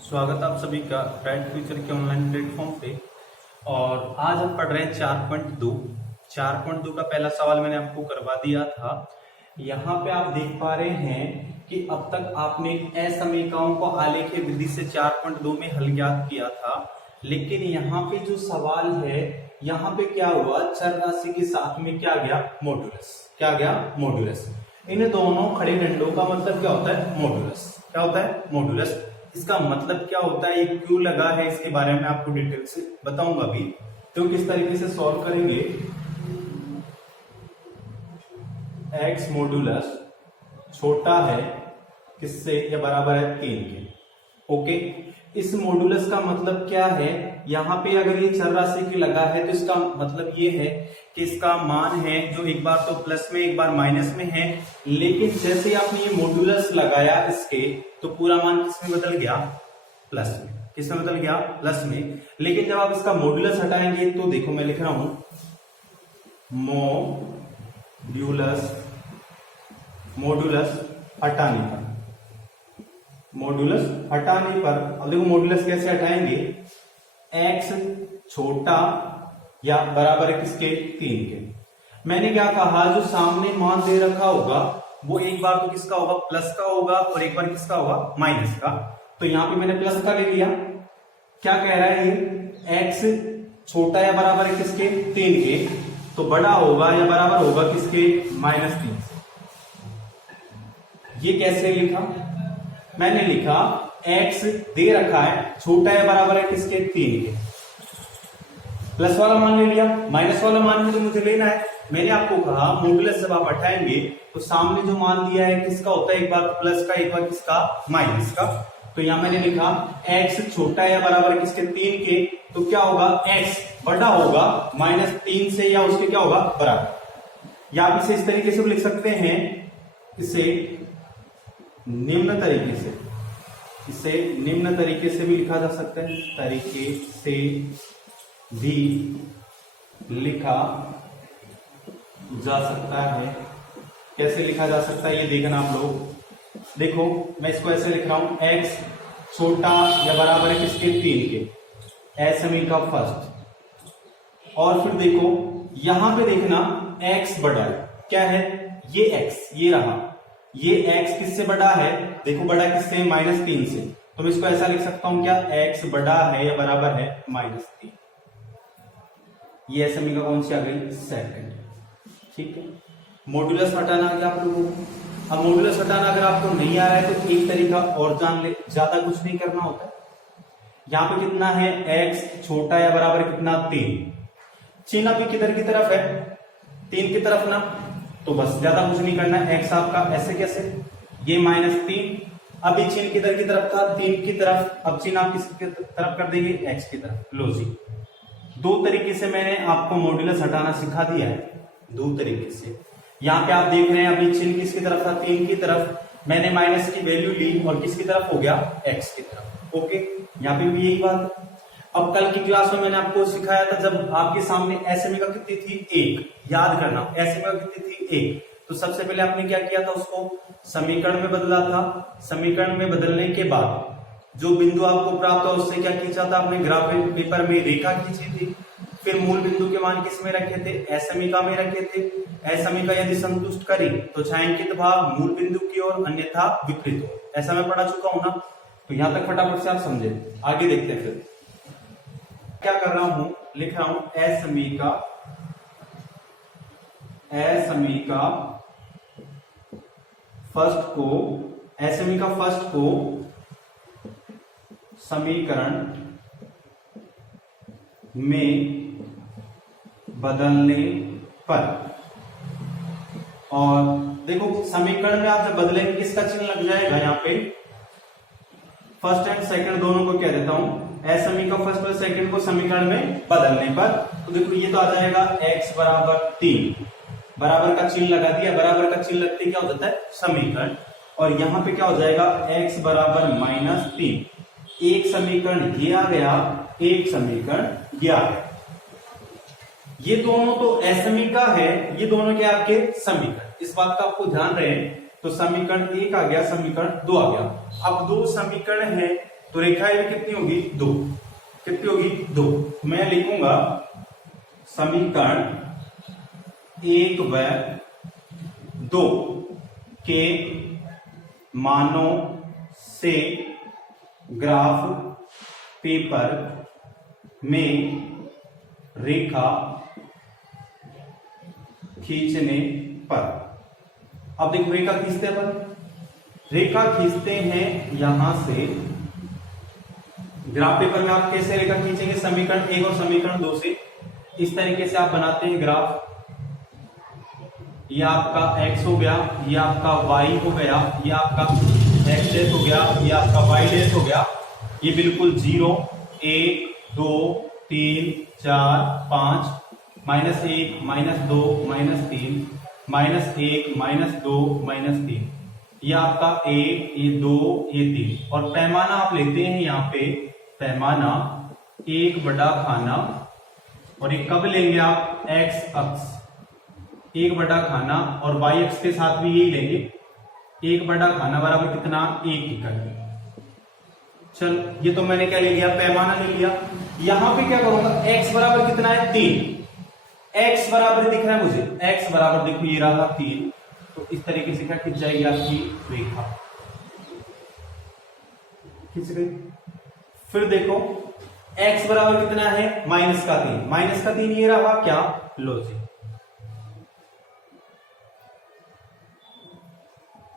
स्वागत आप सभी का ब्राइट फ्यूचर के ऑनलाइन प्लेटफॉर्म पे। और आज हम पढ़ रहे हैं 4.2। 4.2 का पहला सवाल मैंने आपको करवा दिया था। यहाँ पे आप देख पा रहे हैं कि अब तक आपने असमीकरणों को आलेखीय विधि से 4.2 में हल ज्ञात किया था, लेकिन यहाँ पे जो सवाल है, यहाँ पे क्या हुआ, चर राशि के साथ में क्या गया, मॉड्यूलस। क्या गया, मॉड्यूलस। इन दोनों खड़े डंडों का मतलब क्या होता है, मॉड्यूलस। क्या होता है, मॉड्यूलस। इसका मतलब क्या होता है, ये क्यों लगा है, इसके बारे में आपको डिटेल से बताऊंगा अभी। तो किस तरीके से सॉल्व करेंगे, एक्स मॉड्यूलस छोटा है किससे, या बराबर है 3 के। ओके, इस मॉड्यूलस का मतलब क्या है, यहाँ पे अगर ये चर राशि की लगा है तो इसका मतलब ये है कि इसका मान है जो एक बार तो प्लस में एक बार माइनस में है, लेकिन जैसे आपने ये मॉड्यूलस लगाया इसके, तो पूरा मान किसमें बदल गया, प्लस में। किसमें बदल गया, प्लस में। लेकिन जब आप इसका मॉड्यूलस हटाएंगे तो देखो मैं लिख रहा हूं मॉड्यूलस, मॉड्यूलस हटाने पर, मॉड्यूलस हटाने पर, अब देखो मॉड्यूलस कैसे हटाएंगे, एक्स छोटा या बराबर है किसके, 3 के। मैंने क्या कहा, जो सामने मान दे रखा होगा वो एक बार तो किसका होगा, प्लस का होगा, और एक बार किसका होगा, माइनस का। तो यहां पे मैंने प्लस का ले लिया। क्या कह रहा है ये, एक्स छोटा या बराबर है किसके, 3 के, तो बड़ा होगा या बराबर होगा किसके, -3 से। ये कैसे लिखा, मैंने लिखा x दे रखा है छोटा है बराबर है किसके, 3 के। प्लस वाला मान ले लिया, माइनस वाला मान भी तो मुझे लेना है। मैंने आपको कहा मॉड्यूलस जब आप हटाएंगे तो सामने जो मान दिया है किसका होता है, एक बार प्लस का, एक बार किसका, माइनस का। तो यहां मैंने लिखा x छोटा है या बराबर है किसके, 3 के, तो क्या होगा, x बड़ा होगा -3 से, या उसके क्या होगा, बराबर। या आप इसे इस तरीके से भी लिख सकते हैं, इसे निम्न तरीके से, इसे निम्न तरीके से भी लिखा जा सकता है, तरीके से भी लिखा जा सकता है। कैसे लिखा जा सकता है ये देखना आप लोग। देखो मैं इसको ऐसे लिख रहा हूं, x छोटा या बराबर है किसके, 3 के, असमी का फर्स्ट। और फिर देखो यहां पे देखना x बड़ा है, क्या है ये x, ये रहा, ये x किससे बड़ा है, देखो बड़ा किससे, -3 से। तो मैं इसको ऐसा लिख सकता हूं, क्या x बड़ा है या बराबर है -3। ये असमी का कौन सी आ गई, सेकंड। ठीक है, मॉड्यूलस हटाना आ गया आप लोगों को। अब मॉड्यूलस हटाना अगर आपको नहीं आ रहा है तो एक तरीका और जान ले, ज्यादा कुछ नहीं करना होता है। यहाँ पे कितना है, x छोटा या बराबर कितना, 3। चिन्ह अभी किधर की तरफ है, 3 की तरफ ना, तो बस ज्यादा कुछ नहीं करना है। x आपका ऐसे कैसे, ये -3, अभी चिन्ह किधर की तरफ था, 3 की तरफ, अब चिन्ह आप किसकी तरफ कर देंगे, x की तरफ। लो जी, 2 तरीके से मैंने आपको मॉड्यूलस हटाना सिखा दिया है, 2 तरीके से। यहाँ पे आप देख रहे हैं अभी चिन्ह किसकी तरफ था, 3 की तरफ, मैंने माइनस की वैल्यू ली और किसकी तरफ हो गया, x की तरफ। ओके, यहाँ पे भी यही बात। अब कल की क्लास में मैंने आपको सिखाया था, जब आपके सामने असमी का कितनी थी, 1, याद करना, असमी का कितनी थी, 1, तो सबसे पहले आपने क्या किया था, उसको समीकरण में बदला था। समीकरण में बदलने के बाद जो बिंदु आपको प्राप्त हुआ उससे क्या खींचा था आपने, ग्राफ पेपर में रेखा खींची थी। फिर मूल बिंदु के मान किस में रखे थे, असमीका में रखे थे। असमीका यदि संतुष्ट करी तो छायांकित भाग मूल बिंदु की ओर, अन्यथा विपरीत हो। ऐसा मैं पढ़ा चुका हूं ना, तो यहां तक फटाफट से आप समझे। आगे देखते हैं, फिर क्या कर रहा हूं, लिख रहा हूं असमीका, असमीका फर्स्ट को, असमीका फर्स्ट को समीकरण में बदलने पर, और देखो समीकरण में आप जब बदलेंगे किसका चिन्ह लग जाएगा, यहाँ पे फर्स्ट एंड सेकंड दोनों को क्या देता हूं, असमी का फर्स्ट और सेकंड को समीकरण में बदलने पर। तो देखो ये तो आ जाएगा x बराबर 3, बराबर का चिन्ह लगा दिया, बराबर का चिन्ह लगते क्या हो जाता है, समीकरण। और यहाँ पे क्या हो जाएगा, x बराबर -3। एक समीकरण ये आ गया, एक समीकरण ये आ गया। ये दोनों तो असमीका है, ये दोनों क्या आपके समीकरण, इस बात का आपको ध्यान रहे। तो समीकरण 1 आ गया, समीकरण 2 आ गया। अब 2 समीकरण है, तो रेखा ये कितनी होगी 2, कितनी होगी 2। मैं लिखूंगा समीकरण 1 व 2 के मानों से ग्राफ पेपर में रेखा खींचने पर। अब देखो रेखा खींचते हैं अपन, रेखा खींचते हैं यहां से ग्राफ पेपर में। आप कैसे रेखा खींचेंगे, समीकरण 1 और समीकरण 2 से इस तरीके से आप बनाते हैं ग्राफ। ये आपका x हो गया, ये आपका y हो गया, ये आपका x डैश हो गया, ये आपका y डैश हो गया। ये बिल्कुल 0 1 2 3 4 5 -1 -2 -3 -1 -2 -3, ये आपका 1 ये 2 ये 3। और पैमाना आप लेते हैं यहाँ पे, पैमाना 1 बड़ा खाना, और ये कब लेंगे आप, x अक्ष 1 बड़ा खाना, और y अक्ष के साथ भी यही लेंगे। 1 बड़ा खाना बराबर कितना, 1 इकाई। चल ये तो मैंने क्या ले लिया, पैमाना ले लिया। यहां पे क्या करूंगा, x बराबर कितना है 3, x बराबर दिख रहा है मुझे, x बराबर देखो ये रहा 3। तो इस तरीके से क्या खींच जाएगी आपकी रेखा, खींच गई। फिर देखो x बराबर कितना है, -3 ये रहा क्या, लो जी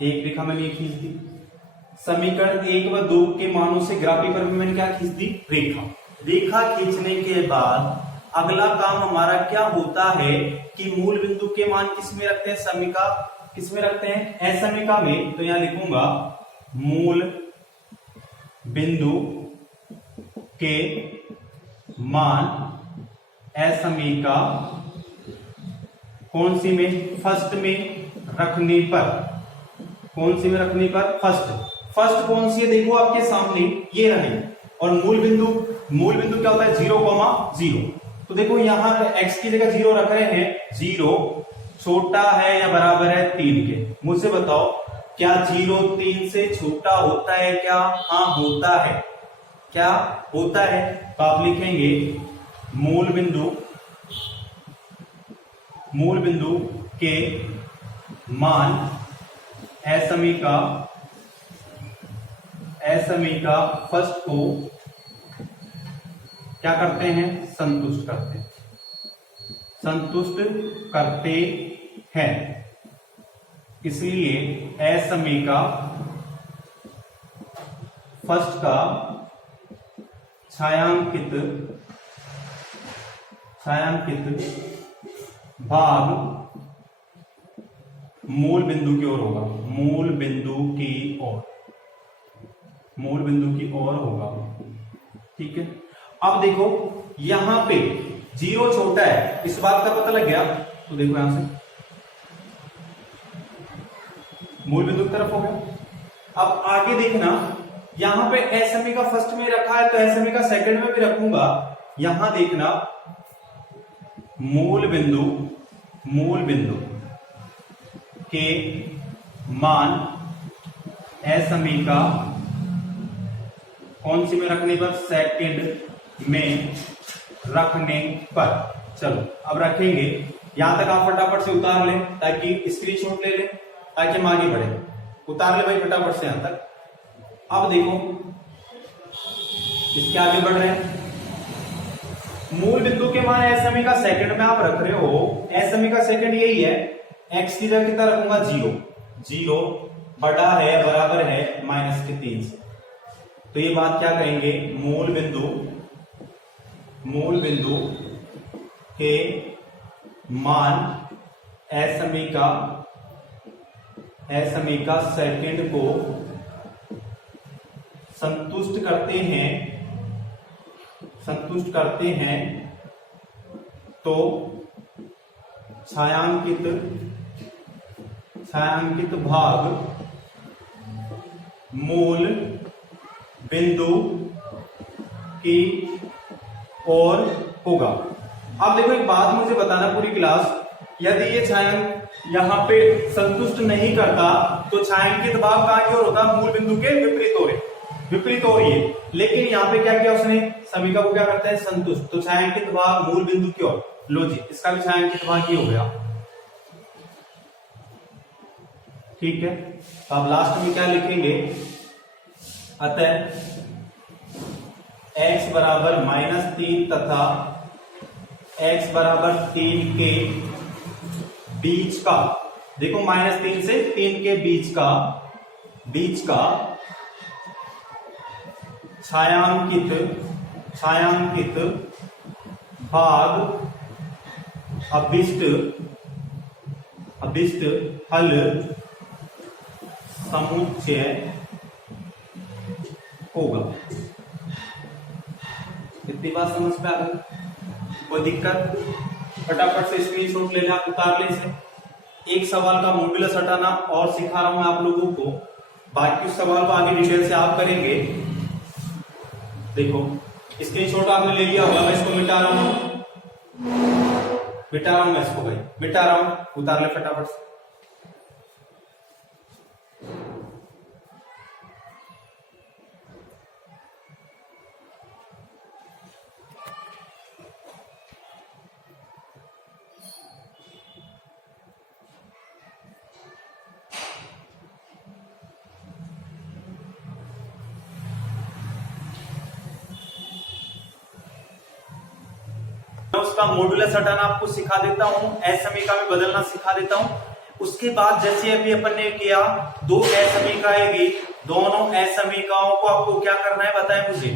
एक रेखा मैंने ये खींच दी। समीकरण 1 व 2 के मानों से ग्राफ पेपर में मैंने क्या खींच दी, रेखा। रेखा खींचने के बाद अगला काम हमारा क्या होता है कि मूल बिंदु के मान किस में रखते हैं, समीका किस में रखते हैं, असमीका में। तो यहां लिखूंगा मूल बिंदु के मान असमीका कौन सी में, फर्स्ट में रखने पर। कौन सी में रखने पर, फर्स्ट कौन सी है, देखो आपके सामने ये रहे। और मूल बिंदु क्या होता है, 0,0। तो देखो यहां x की जगह 0 रख रहे हैं, 0 छोटा है या बराबर है 3 के। मुझे बताओ क्या 0 3 से छोटा होता है क्या, हाँ होता है। क्या होता है, तो आप लिखेंगे मूल बिंदु के मान असमीका फर्स्ट को क्या करते हैं, संतुष्ट करते हैं। इसलिए असमीका फर्स्ट का छायांकित भाग मूल बिंदु की ओर होगा, मूल बिंदु की ओर होगा। ठीक है, अब देखो यहां पे 0 छोटा है, इस बात का पता लग गया। तो देखो यहां से मूल बिंदु की तरफ हो गया। अब आगे देखना, यहां पे असमीका फर्स्ट में रखा है तो असमीका सेकंड में भी रखूंगा। यहां देखना मूल बिंदु के मान असमीका कौन सी में रखने पर, सेकंड में रखने पर। चलो अब रखेंगे, यहां तक आप फटाफट से उतार लें ताकि स्क्रीनशॉट ले लें, ताकि हम आगे बढ़े। उतार ले भाई फटाफट से यहां तक। अब देखो इसके आगे बढ़ रहे हैं, मूल बिंदु के मान असमीका सेकंड में आप रख रहे हो। असमीका सेकंड यही है, x की जगह कितना रखूंगा, 0 बड़ा है बराबर है -3 से। तो ये बात क्या कहेंगे, मूल बिंदु के मान असमीका सेकंड को संतुष्ट करते हैं तो छायांकित भाग मूल बिंदु की ओर होगा। अब देखो एक बात मुझे बताना पूरी क्लास, यदि ये छायांक यहां पे संतुष्ट नहीं करता तो छायांकित भाग कहां की ओर होगा, मूल बिंदु के विपरीत ओर। विपरीत हो रही है। लेकिन यहाँ पे क्या किया उसने, समीकरण को क्या करता है संतुष्ट। तो छायांकित भाग मूल बिंदु की ओर, लो जी इसका भी छायांकित भाग ही हो गया। ठीक है, तो अब लास्ट में क्या लिखेंगे, अतः x बराबर -3 तथा x बराबर 3 के बीच का, देखो -3 से 3 के बीच का छायांकित भाग अभिष्ट हल समुच्चय होगा। इतनी बात समझ में आ गई? कोई दिक्कत? फटाफट से स्क्रीनशॉट ले लें, उतार ले इसे। एक सवाल का मॉड्यूलस हटाना और सिखा रहा हूं मैं आप लोगों को, बाकी उस सवाल को आगे डिटेल से आप करेंगे। देखो स्क्रीनशॉट आपने ले लिया होगा, मैं इसको मिटा रहा हूं मैं इसको भाई मिटा रहा हूं, उतार ले फटाफट से। उसका मॉड्यूलस हटाना आपको सिखा देता हूं, एस समीकरण में बदलना सिखा देता हूं। उसके बाद जैसे अभी अपन ने किया, दो एस समीकरण आएगी, दोनों एस समीकरणों को आपको क्या करना है बताएं मुझे।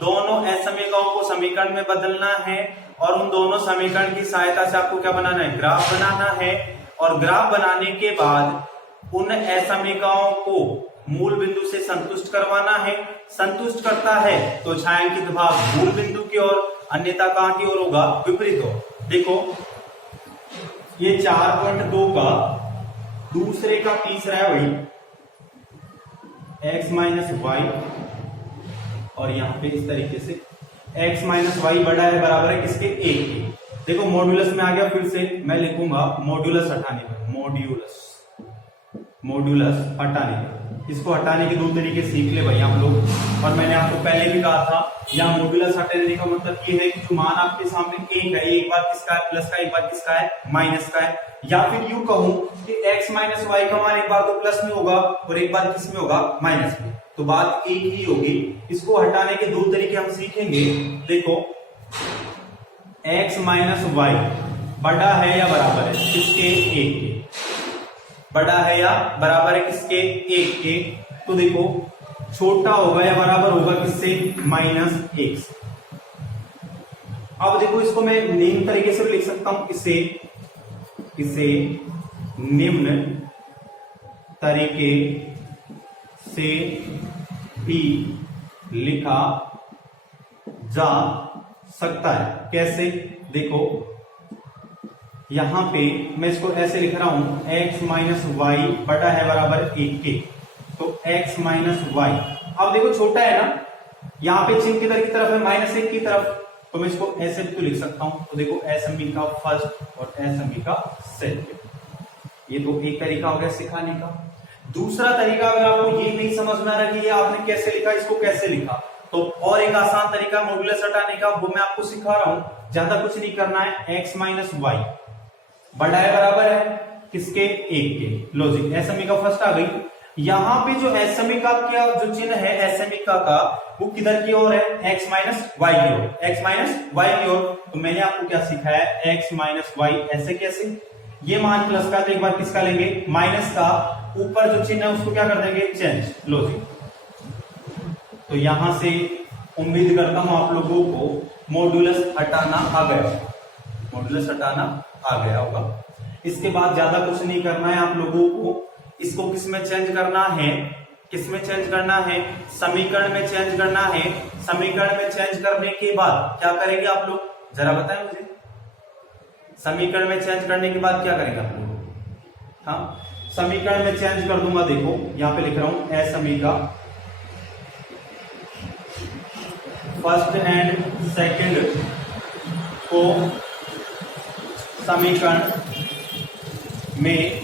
दोनों एस समीकरणों को समीकरण में बदलना है और उन दोनों समीकरण की सहायता से आपको क्या बनाना है, ग्राफ बनाना है। और ग्राफ बनाने के बाद उन एस समीकरणों को मूल बिंदु से संतुष्ट करवाना है। संतुष्ट करता है तो छायांकित भाग मूल बिंदु की ओर, अन्यथा कहां की ओर होगा, विपरीत हो। देखो ये 4.2 का दूसरे का तीसरा है वही x माइनस वाई, और यहां पे इस तरीके से x माइनस वाई बड़ा है बराबर है किसके, 1 के। देखो मॉड्यूलस में आ गया, फिर से मैं लिखूंगा मॉड्यूलस हटाने पर, मॉड्यूलस हटाने पर। इसको हटाने के दो तरीके सीख ले भाई आप लोग। और मैंने आपको पहले भी कहा था, यहाँ मॉड्यूलस हटाने का मतलब ये है कि जो मान आपके सामने 1 है, एक बार किसका है प्लस का, एक बार किसका है माइनस का है। या फिर यूं कहूं कि x माइनस वाई का मान एक बार तो प्लस में होगा और एक बार किस में होगा, माइनस में। तो बात एक ही होगी। इसको हटाने के दो तरीके हम सीखेंगे। देखो x माइनस वाई बड़ा है या बराबर है किसके, 1 के। बड़ा है या बराबर है किसके, 1 के। तो देखो छोटा होगा या बराबर होगा किससे, -1 से। अब देखो इसको मैं निम्न तरीके से भी लिख सकता हूं, इसे निम्न तरीके से भी लिखा जा सकता है। कैसे, देखो यहां पे मैं इसको ऐसे लिख रहा हूं, x माइनस वाई बड़ा है बराबर 1 के। तो x माइनस वाई, अब देखो छोटा है ना, यहाँ पे चिन्ह किधर की तरफ है, -1 की तरफ। तो मैं इसको ऐसे भी तो लिख सकता हूं। तो देखो एसएमई का फर्स्ट और एसएमई का सेकंड। ये तो एक तरीका हो गया सिखाने का। दूसरा तरीका, अगर आपको ये नहीं समझ में आ रहा कि ये आपने कैसे लिखा, इसको कैसे लिखा, तो और एक आसान तरीका मॉड्यूलस हटाने का, वो मैं आपको सिखा रहा हूं। ज्यादा कुछ नहीं करना है। x माइनस वाई बड़ा है बराबर है किसके, 1 के। लॉजिक एसएमई का फर्स्ट आ गई। यहां पे जो एसएमई का जो चिन्ह है एसएमई का वो किधर की ओर है, x माइनस वाई की ओर, x माइनस वाई की ओर। तो मैंने आपको क्या सिखाया, x माइनस वाई ऐसे कैसे, ये मान प्लस का तो एक बार किसका लेंगे, माइनस का। ऊपर जो चिन्ह है उसको क्या कर देंगे, चेंज। लॉजिक तो यहां से उम्मीद करता हूं आप लोगों को मॉड्यूलस हटाना आ गया, मॉड्यूलस हटाना आ गया होगा। इसके बाद ज्यादा कुछ नहीं करना है आप लोगों को। इसको किस में चेंज करना है, किस में चेंज करना है, समीकरण में चेंज करना है। समीकरण में चेंज करने के बाद क्या करेंगे आप लोग, जरा बताएं मुझे। समीकरण में चेंज करने के बाद क्या करेंगे आप लोग, हाँ समीकरण में चेंज कर दूंगा। देखो यहां पे लिख रहा हूं एसएमई का फर्स्ट एंड सेकंड को समीकरण में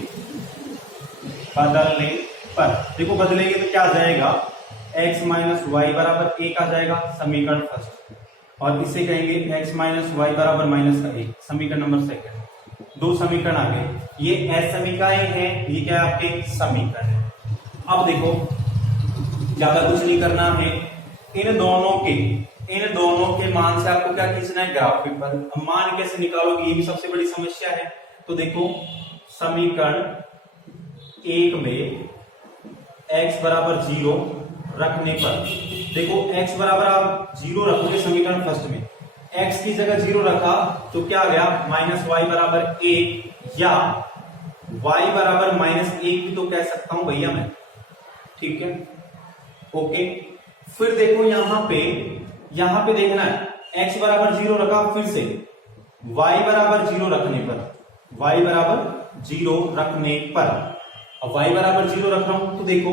बदलने पर, देखो बदलेंगे तो क्या आ जाएगा, x माइनस वाई बराबर एक आ जाएगा, समीकरण फर्स्ट। और इसे कहेंगे x माइनस वाई बराबर माइनस का एक, समीकरण नंबर सेकंड। दो समीकरण आ गए, ये एस समीकरण है, ये क्या है आपके समीकरण है। अब देखो ज्यादा कुछ नहीं करना है, इन दोनों के मान से आपको क्या खींचना है, ग्राफ पेपर। अब मान कैसे निकालोगे, ये भी सबसे बड़ी समस्या है। तो देखो समीकरण एक में x बराबर 0 रखने पर, देखो x बराबर आप 0 रखोगे समीकरण फर्स्ट में, x की जगह 0 रखा तो क्या आ गया, माइनस वाई बराबर 1, या y बराबर माइनस 1 भी तो कह सकता हूं भैया मैं, ठीक है, ओके। फिर देखो यहां पे देखना है, x बराबर 0 रखा, फिर से y बराबर 0 रखने पर, y बराबर 0 रखने पर, अब y बराबर 0 रख रहा हूं तो देखो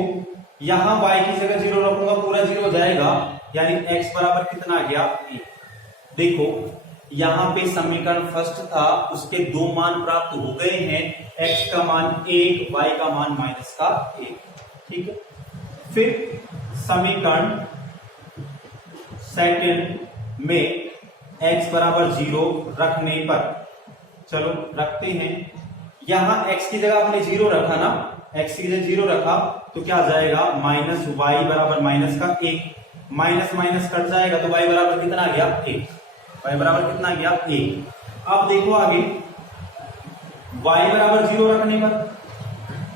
यहां y की जगह 0 रखूंगा, पूरा 0 हो जाएगा, यानी x बराबर कितना आ गया, 1। देखो यहां पे समीकरण फर्स्ट था, उसके दो मान प्राप्त हो गए हैं, x का मान 1, y का मान माइनस का 1, ठीक है। फिर समीकरण सेकंड में x बराबर 0 रखने पर, चलो रखते हैं, यहां x की जगह आपने 0 रखा ना, x की जगह 0 रखा तो क्या आ जाएगा, माइनस वाई बराबर माइनस का 1, माइनस माइनस कट जाएगा तो y बराबर कितना आ गया, 1, y बराबर कितना आ गया, 1। अब देखो आगे y बराबर 0 रखने पर,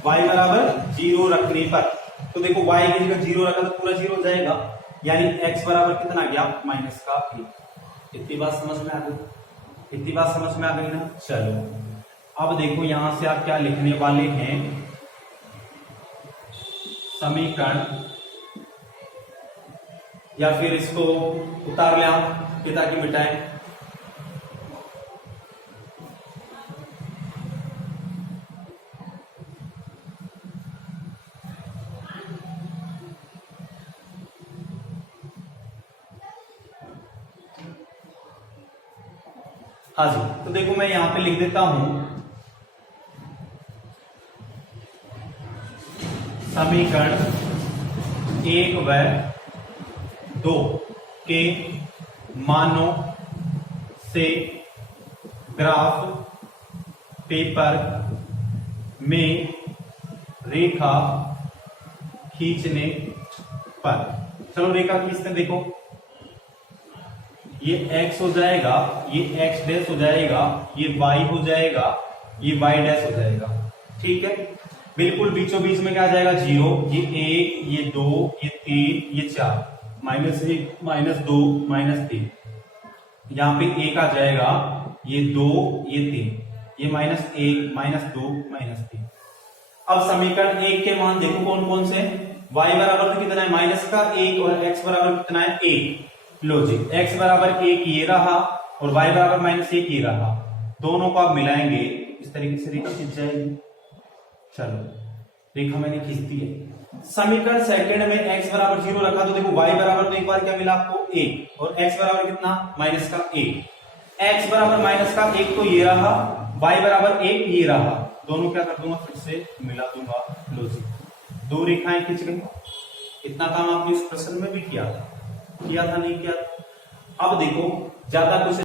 y बराबर 0 रखने पर, तो देखो y की जगह 0 रखा तो पूरा 0 हो जाएगा, यानी x बराबर कितना आ गया, माइनस का 1। इतनी बात समझ में आ गई ना। चलो अब देखो यहां से आप क्या लिखने वाले हैं, समीकरण, या फिर इसको उतार ले आप ताकि मिटाएं। हाँ जी, तो देखो मैं यहां पे लिख देता हूं, समीकरण 1 व 2 के मानों से ग्राफ पेपर में रेखा खींचने पर, चलो रेखा खींचते, देखो ये x हो जाएगा, ये x डैश हो जाएगा, ये y हो जाएगा, ये y डैश हो जाएगा, ठीक है। बिल्कुल बीचों बीच में क्या आ जाएगा, 0, ये 1, ये 2, ये 3, ये 4, माइनस 1, माइनस 2, माइनस 3, यहाँ पे 1 आ जाएगा, ये 2, ये 3, ये माइनस 1, माइनस 2, माइनस 3। अब समीकरण 1 के मान देखो कौन कौन से, y बराबर तो कितना है, माइनस का 1, और x बराबर कितना है, 1। लो जी, x बराबर 1 ये रहा, और y बराबर माइनस 1 ये रहा, दोनों को आप मिलाएंगे, इस तरीके से रेखा खींच जाएगी। चलो रेखा मैंने खींच दी है। समीकरण सेकंड में x बराबर 0 रखा तो देखो y बराबर तो एक बार क्या मिला आपको, 1, और x बराबर कितना, माइनस का 1, x बराबर माइनस का 1 तो ये रहा, y बराबर 1 ये रहा, दोनों क्या कर दूंगा, फिर से मिला दूंगा। लो जी, दो रेखाएं खींच गई। इतना काम आपने इस प्रश्न में भी किया था नहीं किया था। अब देखो ज्यादा कुछ